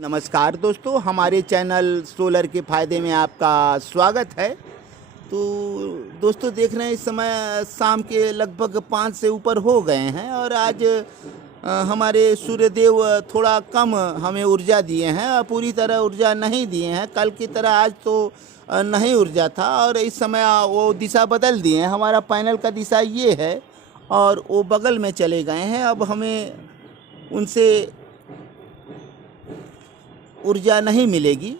नमस्कार दोस्तों, हमारे चैनल सोलर के फ़ायदे में आपका स्वागत है। तो दोस्तों देख रहे हैं इस समय शाम के लगभग 5 से ऊपर हो गए हैं और आज हमारे सूर्यदेव थोड़ा कम हमें ऊर्जा दिए हैं, पूरी तरह ऊर्जा नहीं दिए हैं। कल की तरह आज तो नहीं ऊर्जा था और इस समय वो दिशा बदल दिए हैं। हमारा पैनल का दिशा ये है और वो बगल में चले गए हैं। अब हमें उनसे ऊर्जा नहीं मिलेगी।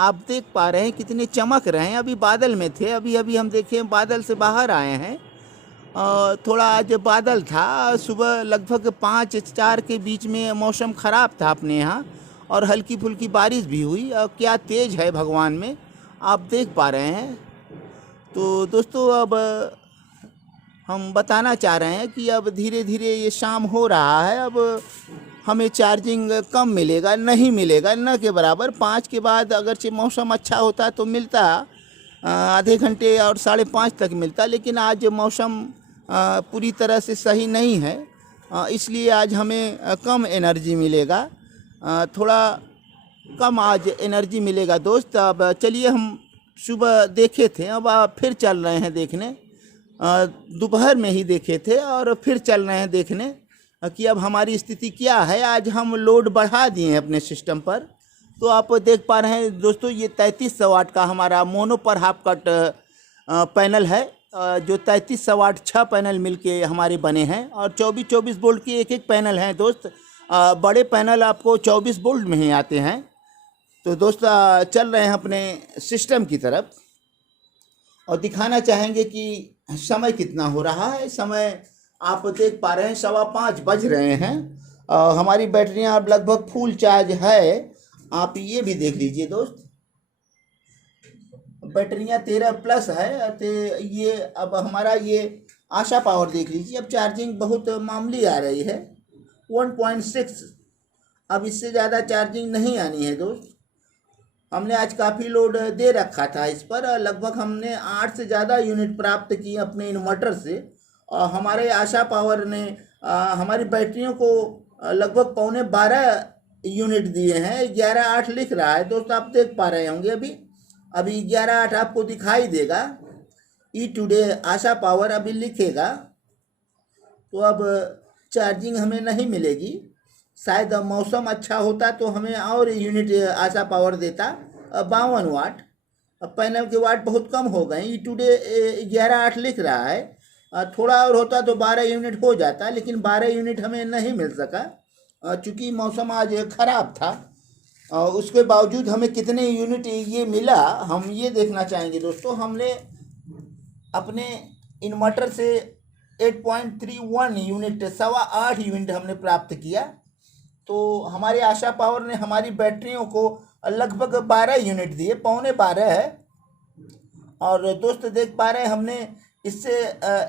आप देख पा रहे हैं कितने चमक रहे हैं। अभी बादल में थे, अभी अभी हम देखें बादल से बाहर आए हैं। थोड़ा आज बादल था, सुबह लगभग 5-4 के बीच में मौसम ख़राब था अपने यहाँ और हल्की फुल्की बारिश भी हुई। और क्या तेज़ है भगवान में, आप देख पा रहे हैं। तो दोस्तों अब हम बताना चाह रहे हैं कि अब धीरे धीरे ये शाम हो रहा है। अब हमें चार्जिंग कम मिलेगा, नहीं मिलेगा न के बराबर। 5 के बाद अगरचे मौसम अच्छा होता तो मिलता आधे घंटे और 5:30 तक मिलता, लेकिन आज मौसम पूरी तरह से सही नहीं है, इसलिए आज हमें कम एनर्जी मिलेगा। थोड़ा कम आज एनर्जी मिलेगा दोस्त। अब चलिए, हम सुबह देखे थे, अब फिर चल रहे हैं देखने। दोपहर में ही देखे थे और फिर चल रहे हैं देखने कि अब हमारी स्थिति क्या है। आज हम लोड बढ़ा दिए हैं अपने सिस्टम पर। तो आप देख पा रहे हैं दोस्तों, ये 3300 वाट का हमारा मोनो पर हाफ कट पैनल है, जो 3300 वाट 6 पैनल मिलके हमारे बने हैं और 24-24 वोल्ट की एक पैनल हैं दोस्त। बड़े पैनल आपको 24 वोल्ट में ही आते हैं। तो दोस्त चल रहे हैं अपने सिस्टम की तरफ और दिखाना चाहेंगे कि समय कितना हो रहा है। समय आप देख पा रहे हैं 5:15 बज रहे हैं। हमारी बैटरियां अब लगभग फुल चार्ज है। आप ये भी देख लीजिए दोस्त, बैटरियां 13+ है। तो ये अब हमारा ये आशा पावर देख लीजिए, अब चार्जिंग बहुत मामूली आ रही है, 1.6। अब इससे ज़्यादा चार्जिंग नहीं आनी है दोस्त। हमने आज काफ़ी लोड दे रखा था इस पर, लगभग हमने 8 से ज़्यादा यूनिट प्राप्त किए अपने इन्वर्टर से। और हमारे आशा पावर ने हमारी बैटरियों को लगभग 11.25 यूनिट दिए हैं। 11.8 लिख रहा है दोस्त, आप देख पा रहे होंगे। अभी 11.8 आपको दिखाई देगा। ई टुडे आशा पावर अभी लिखेगा। तो अब चार्जिंग हमें नहीं मिलेगी। शायद मौसम अच्छा होता तो हमें और यूनिट आशा पावर देता, 52 वाट। अब पैनल के वाट बहुत कम हो गए। ई टुडे 11.8 लिख रहा है। थोड़ा और होता तो 12 यूनिट हो जाता, लेकिन 12 यूनिट हमें नहीं मिल सका चूँकि मौसम आज ख़राब था। उसके बावजूद हमें कितने यूनिट ये मिला, हम ये देखना चाहेंगे दोस्तों। हमने अपने इन्वर्टर से 8.31 यूनिट, 8.25 यूनिट हमने प्राप्त किया। तो हमारे आशा पावर ने हमारी बैटरियों को लगभग 12 यूनिट दिए, 11.25 है। और दोस्त देख पा रहे हैं हमने इससे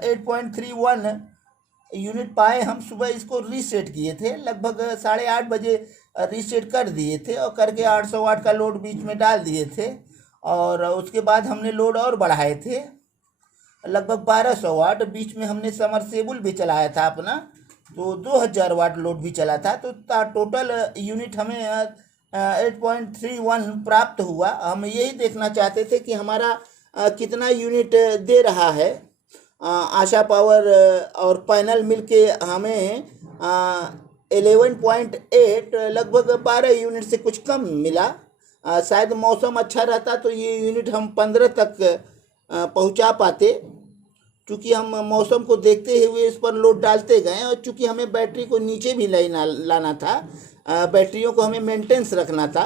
8.31 यूनिट पाए। हम सुबह इसको रीसेट किए थे, लगभग 8:30 बजे रीसेट कर दिए थे और करके 800 वाट का लोड बीच में डाल दिए थे। और उसके बाद हमने लोड और बढ़ाए थे लगभग 1200 वाट। बीच में हमने समरसेबुल भी चलाया था अपना, तो 2000 वाट लोड भी चला था। तो टोटल यूनिट हमें 8.31 प्राप्त हुआ। हम यही देखना चाहते थे कि हमारा कितना यूनिट दे रहा है आशा पावर और पैनल मिलके हमें 11.8, लगभग 12 यूनिट से कुछ कम मिला। शायद मौसम अच्छा रहता तो ये यूनिट हम 15 तक पहुंचा पाते। चूँकि हम मौसम को देखते हुए इस पर लोड डालते गए और चूँकि हमें बैटरी को नीचे भी लाना था, बैटरियों को हमें मेंटेनेंस रखना था,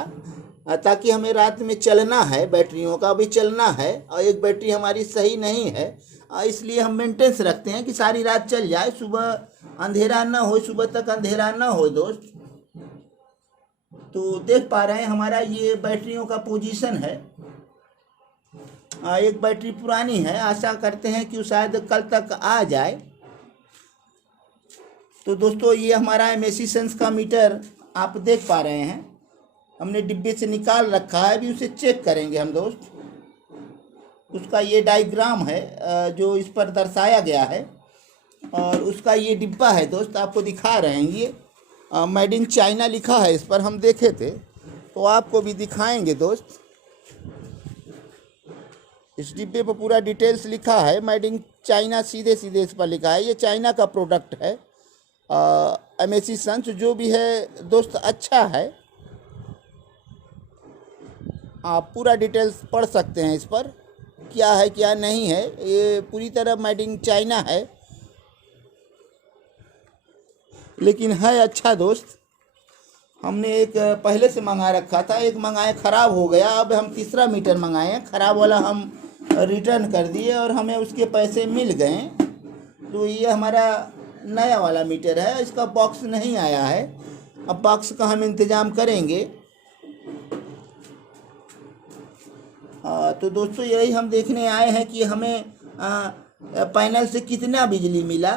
ताकि हमें रात में चलना है, बैटरियों का भी चलना है। और एक बैटरी हमारी सही नहीं है, इसलिए हम मेंटेनेंस रखते हैं कि सारी रात चल जाए, सुबह अंधेरा ना हो, सुबह तक अंधेरा ना हो दोस्त। तो देख पा रहे हैं हमारा ये बैटरियों का पोजीशन है। एक बैटरी पुरानी है, आशा करते हैं कि शायद कल तक आ जाए। तो दोस्तों ये हमारा एमिशंस का मीटर आप देख पा रहे हैं, हमने डिब्बे से निकाल रखा है। अभी उसे चेक करेंगे हम दोस्त। उसका ये डायग्राम है जो इस पर दर्शाया गया है और उसका ये डिब्बा है दोस्त, आपको दिखा रहे हैं। ये मेड इन चाइना लिखा है इस पर, हम देखे थे। तो आपको भी दिखाएंगे दोस्त। इस डिब्बे पर पूरा डिटेल्स लिखा है, मेड इन चाइना, सीधे सीधे इस पर लिखा है। ये चाइना का प्रोडक्ट है। अमेसी संस जो भी है दोस्त अच्छा है। आप पूरा डिटेल्स पढ़ सकते हैं इस पर, क्या है क्या नहीं है। ये पूरी तरह मेड इन चाइना है, लेकिन है अच्छा दोस्त। हमने एक पहले से मंगा रखा था, एक मंगाए ख़राब हो गया। अब हम तीसरा मीटर मंगाए हैं, ख़राब वाला हम रिटर्न कर दिए और हमें उसके पैसे मिल गए। तो ये हमारा नया वाला मीटर है, इसका बॉक्स नहीं आया है। अब बॉक्स का हम इंतज़ाम करेंगे। तो दोस्तों यही हम देखने आए हैं कि हमें पैनल से कितना बिजली मिला।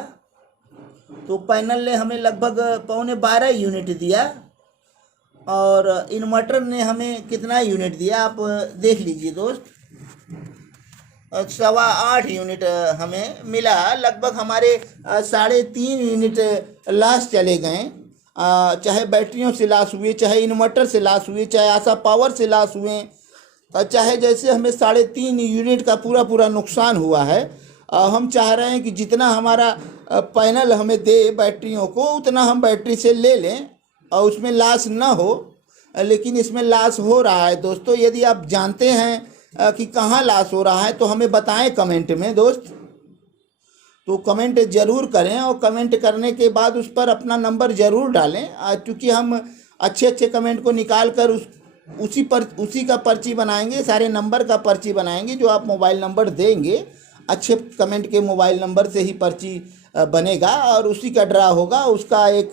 तो पैनल ने हमें लगभग 12.25 यूनिट दिया और इन्वर्टर ने हमें कितना यूनिट दिया आप देख लीजिए दोस्त। 8.25 यूनिट हमें मिला। लगभग हमारे 3.5 यूनिट लॉस चले गए। चाहे बैटरियों से लॉस हुए, चाहे इन्वर्टर से लॉस हुए, चाहे आशा पावर से लॉस हुए, चाहे जैसे हमें 3.5 यूनिट का पूरा नुकसान हुआ है। हम चाह रहे हैं कि जितना हमारा पैनल हमें दे बैटरियों को, उतना हम बैटरी से ले लें और उसमें लॉस ना हो। लेकिन इसमें लॉस हो रहा है दोस्तों। यदि आप जानते हैं कि कहाँ लॉस हो रहा है तो हमें बताएं कमेंट में दोस्त। तो कमेंट ज़रूर करें और कमेंट करने के बाद उस पर अपना नंबर ज़रूर डालें, क्योंकि हम अच्छे कमेंट को निकाल कर उसी का पर्ची बनाएंगे, सारे नंबर का पर्ची बनाएंगे। जो आप मोबाइल नंबर देंगे, अच्छे कमेंट के मोबाइल नंबर से ही पर्ची बनेगा और उसी का ड्रा होगा। उसका एक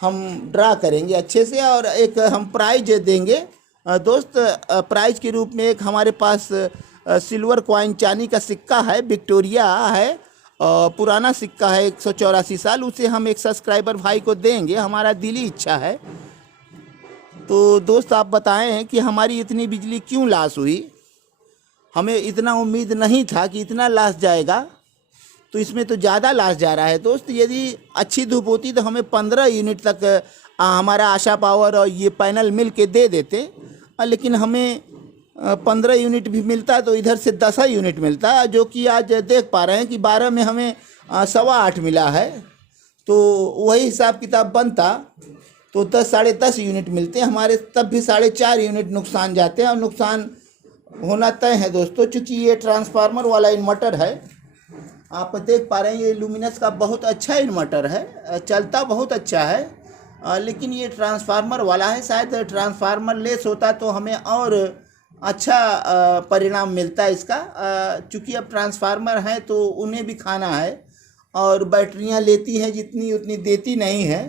हम ड्रा करेंगे अच्छे से और एक हम प्राइज देंगे दोस्त। प्राइज के रूप में एक हमारे पास सिल्वर कॉइन, चांदी का सिक्का है, विक्टोरिया है, पुराना सिक्का है 184 साल। उसे हम एक सब्सक्राइबर भाई को देंगे, हमारा दिली इच्छा है। तो दोस्त आप बताएं कि हमारी इतनी बिजली क्यों लॉस हुई। हमें इतना उम्मीद नहीं था कि इतना लॉस जाएगा, तो इसमें तो ज़्यादा लॉस जा रहा है दोस्त। यदि अच्छी धूप होती तो हमें 15 यूनिट तक हमारा आशा पावर और ये पैनल मिल के दे देते, लेकिन हमें 15 यूनिट भी मिलता तो इधर से 10 यूनिट मिलता, जो कि आज देख पा रहे हैं कि 12 में हमें 8.25 मिला है। तो वही हिसाब किताब बनता तो 10 साढ़े 10 यूनिट मिलते हमारे, तब भी 4.5 यूनिट नुकसान जाते हैं। और नुकसान होना तय है दोस्तों, चूँकि ये ट्रांसफार्मर वाला इन्वर्टर है। आप देख पा रहे हैं ये लुमिनस का बहुत अच्छा इन्वर्टर है, चलता बहुत अच्छा है। लेकिन ये ट्रांसफार्मर वाला है। शायद ट्रांसफार्मर लेस होता तो हमें और अच्छा परिणाम मिलता है इसका। चूँकि अब ट्रांसफार्मर है तो उन्हें भी खाना है और बैटरियां लेती हैं जितनी, उतनी देती नहीं है।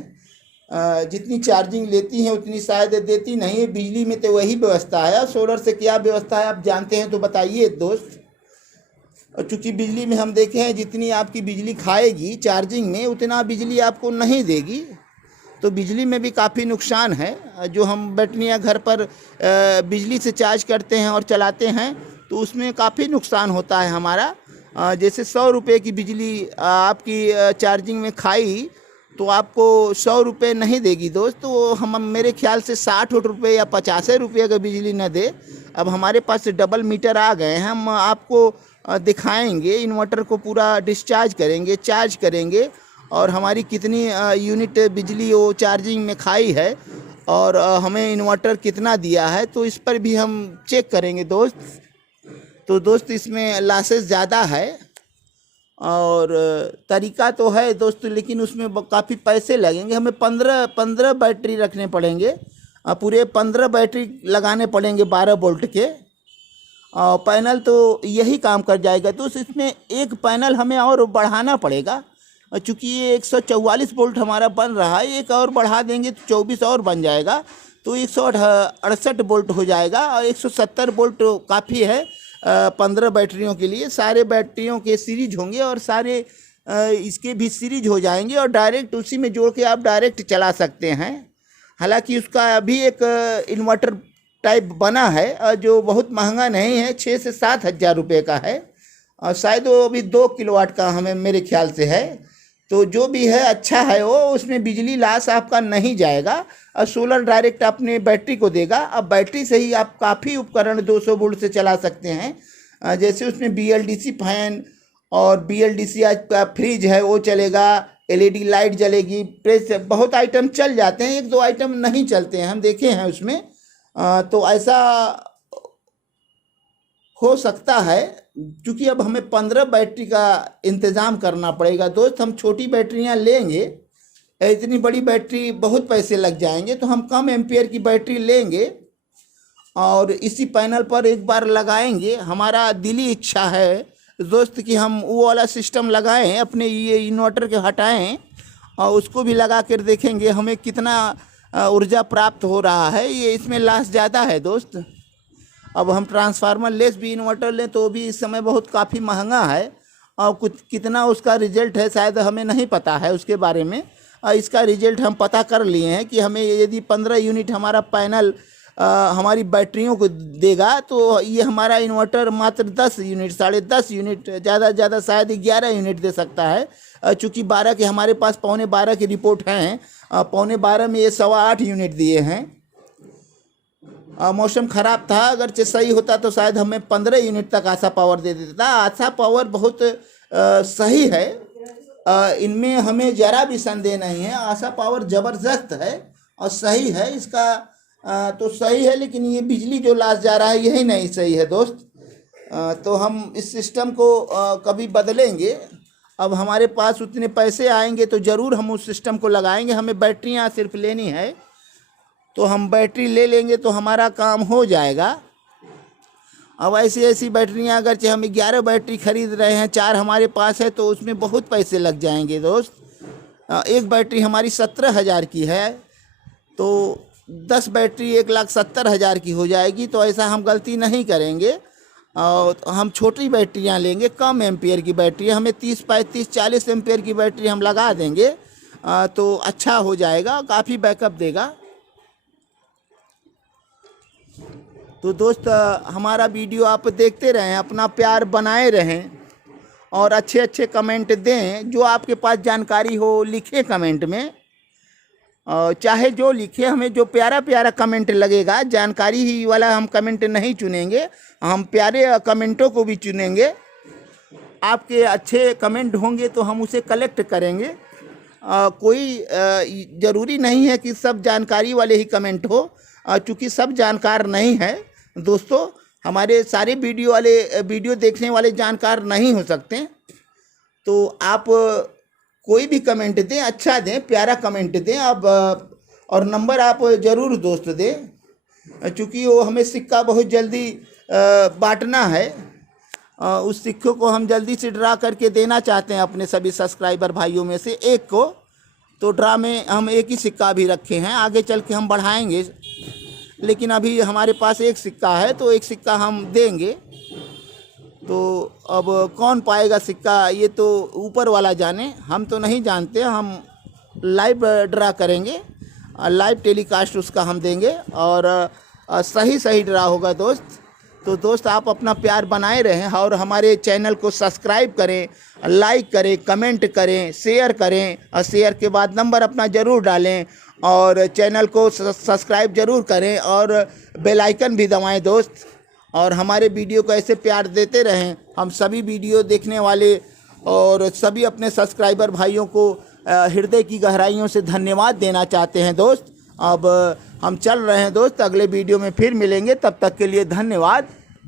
जितनी चार्जिंग लेती हैं उतनी शायद देती नहीं है। बिजली में तो वही व्यवस्था है। सोलर से क्या व्यवस्था है आप जानते हैं तो बताइए दोस्त। और चूँकि बिजली में हम देखे हैं जितनी आपकी बिजली खाएगी चार्जिंग में, उतना बिजली आपको नहीं देगी। तो बिजली में भी काफ़ी नुकसान है। जो हम बैटरियाँ घर पर बिजली से चार्ज करते हैं और चलाते हैं तो उसमें काफ़ी नुकसान होता है हमारा। जैसे 100 रुपये की बिजली आपकी चार्जिंग में खाई तो आपको 100 रुपये नहीं देगी दोस्त। तो हम मेरे ख्याल से 60 रुपये या 50 रुपये का बिजली न दे। अब हमारे पास डबल मीटर आ गए हैं, हम आपको दिखाएंगे। इन्वर्टर को पूरा डिस्चार्ज करेंगे, चार्ज करेंगे और हमारी कितनी यूनिट बिजली वो चार्जिंग में खाई है और हमें इन्वर्टर कितना दिया है, तो इस पर भी हम चेक करेंगे दोस्त। तो दोस्त इसमें लॉसेस ज़्यादा है और तरीका तो है दोस्त, लेकिन उसमें काफ़ी पैसे लगेंगे। हमें 15 बैटरी रखने पड़ेंगे, पूरे 15 बैटरी लगाने पड़ेंगे 12 वोल्ट के। पैनल तो यही काम कर जाएगा। तो इसमें एक पैनल हमें और बढ़ाना पड़ेगा। चूँकि ये 144 वोल्ट हमारा बन रहा है, एक और बढ़ा देंगे तो 24 और बन जाएगा, तो 168 वोल्ट हो जाएगा। और 170 वोल्ट काफ़ी है 15 बैटरियों के लिए। सारे बैटरियों के सीरीज होंगे और सारे इसके भी सीरीज हो जाएंगे और डायरेक्ट उसी में जोड़ के आप डायरेक्ट चला सकते हैं। हालांकि उसका अभी एक इन्वर्टर टाइप बना है जो बहुत महंगा नहीं है, 6 से 7 हज़ार रुपये का है और शायद वो अभी 2 किलोवाट का हमें मेरे ख्याल से है। तो जो भी है अच्छा है वो, उसमें बिजली लॉस आपका नहीं जाएगा और सोलर डायरेक्ट अपने बैटरी को देगा। अब बैटरी से ही आप काफ़ी उपकरण 200 वोल्ट से चला सकते हैं। जैसे उसमें BLDC फैन और BLDC आज का फ्रिज है वो चलेगा, LED लाइट जलेगी, प्रेस, बहुत आइटम चल जाते हैं, 1-2 आइटम नहीं चलते हैं, हम देखे हैं उसमें। तो ऐसा हो सकता है, क्योंकि अब हमें 15 बैटरी का इंतज़ाम करना पड़ेगा दोस्त। हम छोटी बैटरियां लेंगे, इतनी बड़ी बैटरी बहुत पैसे लग जाएंगे, तो हम कम एम्पियर की बैटरी लेंगे और इसी पैनल पर एक बार लगाएंगे। हमारा दिली इच्छा है दोस्त कि हम वो वाला सिस्टम लगाएं, अपने ये इन्वर्टर के हटाएं और उसको भी लगा कर देखेंगे हमें कितना ऊर्जा प्राप्त हो रहा है। ये इसमें लॉस ज़्यादा है दोस्त। अब हम ट्रांसफार्मर लेस भी इन्वर्टर लें तो भी इस समय बहुत काफ़ी महंगा है और कुछ कितना उसका रिजल्ट है शायद हमें नहीं पता है उसके बारे में। इसका रिजल्ट हम पता कर लिए हैं कि हमें यदि 15 यूनिट हमारा पैनल हमारी बैटरियों को देगा तो ये हमारा इन्वर्टर मात्र 10 यूनिट, 10.5 यूनिट, ज़्यादा से ज़्यादा शायद 11 यूनिट दे सकता है। चूँकि 12 के हमारे पास 12:15 की रिपोर्ट हैं, 12:15 में ये 8.25 यूनिट दिए हैं। मौसम ख़राब था, अगर सही होता तो शायद हमें 15 यूनिट तक आशा पावर दे देता। आशा पावर बहुत सही है, इनमें हमें ज़रा भी संदेह नहीं है। आशा पावर ज़बरदस्त है और सही है, इसका तो सही है, लेकिन ये बिजली जो लॉस जा रहा है यही नहीं सही है दोस्त। तो हम इस सिस्टम को कभी बदलेंगे। अब हमारे पास उतने पैसे आएंगे तो ज़रूर हम उस सिस्टम को लगाएंगे। हमें बैटरियाँ सिर्फ लेनी है तो हम बैटरी ले लेंगे तो हमारा काम हो जाएगा। अब ऐसी बैटरियां अगर चाहे हम 11 बैटरी खरीद रहे हैं, 4 हमारे पास है, तो उसमें बहुत पैसे लग जाएंगे दोस्त। एक बैटरी हमारी 17,000 की है तो 10 बैटरी 1,70,000 की हो जाएगी। तो ऐसा हम गलती नहीं करेंगे और हम छोटी बैटरियां लेंगे, कम एम्पियर की बैटरी, हमें 30, 35, 40 एम्पियर की बैटरी हम लगा देंगे तो अच्छा हो जाएगा, काफ़ी बैकअप देगा। तो दोस्त हमारा वीडियो आप देखते रहें, अपना प्यार बनाए रहें और अच्छे अच्छे कमेंट दें। जो आपके पास जानकारी हो लिखे कमेंट में, चाहे जो लिखे, हमें जो प्यारा प्यारा कमेंट लगेगा, जानकारी ही वाला हम कमेंट नहीं चुनेंगे, हम प्यारे कमेंटों को भी चुनेंगे। आपके अच्छे कमेंट होंगे तो हम उसे कलेक्ट करेंगे। कोई ज़रूरी नहीं है कि सब जानकारी वाले ही कमेंट हो, चूँकि सब जानकार नहीं है दोस्तों। हमारे सारे वीडियो देखने वाले जानकार नहीं हो सकते। तो आप कोई भी कमेंट दें, अच्छा दें, प्यारा कमेंट दें आप, और नंबर आप ज़रूर दोस्त दें, चूँकि वो हमें सिक्का बहुत जल्दी बांटना है। उस सिक्के को हम जल्दी से ड्रा करके देना चाहते हैं अपने सभी सब्सक्राइबर भाइयों में से एक को। तो ड्रा में हम एक ही सिक्का भी रखे हैं, आगे चल के हम बढ़ाएंगे, लेकिन अभी हमारे पास एक सिक्का है तो एक सिक्का हम देंगे। तो अब कौन पाएगा सिक्का ये तो ऊपर वाला जाने, हम तो नहीं जानते। हम लाइव ड्रा करेंगे, लाइव टेलीकास्ट उसका हम देंगे और सही ड्रा होगा दोस्त। तो दोस्त आप अपना प्यार बनाए रहें और हमारे चैनल को सब्सक्राइब करें, लाइक करें, कमेंट करें, शेयर करें और शेयर के बाद नंबर अपना ज़रूर डालें और चैनल को सब्सक्राइब ज़रूर करें और बेल आइकन भी दबाएं दोस्त। और हमारे वीडियो को ऐसे प्यार देते रहें। हम सभी वीडियो देखने वाले और सभी अपने सब्सक्राइबर भाइयों को हृदय की गहराइयों से धन्यवाद देना चाहते हैं दोस्त। अब हम चल रहे हैं दोस्त, अगले वीडियो में फिर मिलेंगे, तब तक के लिए धन्यवाद।